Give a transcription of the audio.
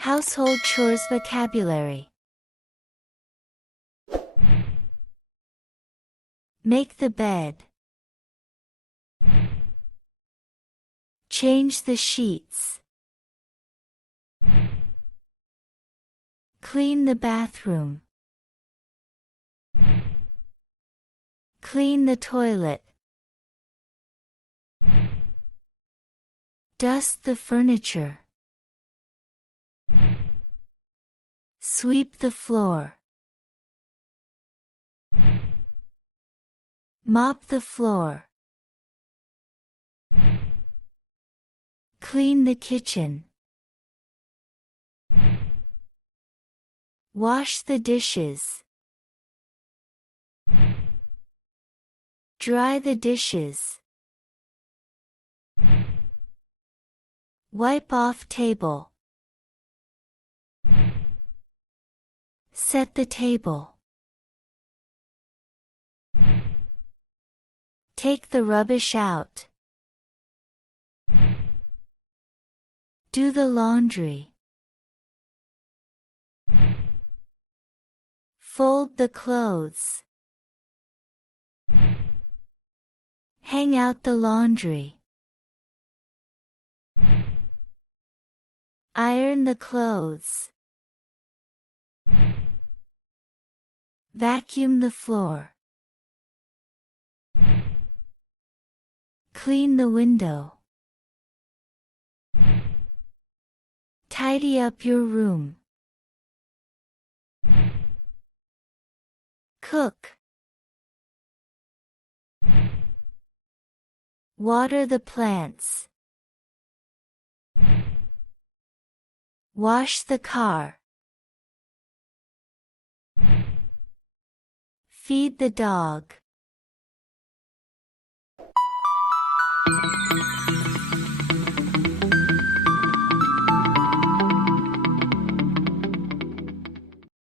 Household chores vocabulary. Make the bed. Change the sheets. Clean the bathroom. Clean the toilet. Dust the furniture. Sweep the floor. Mop the floor. Clean the kitchen. Wash the dishes. Dry the dishes. Wipe off table. Set the table. Take the rubbish out. Do the laundry. Fold the clothes. Hang out the laundry. Iron the clothes. Vacuum the floor. Clean the window. Tidy up your room. Cook. Water the plants. Wash the car. Feed the dog.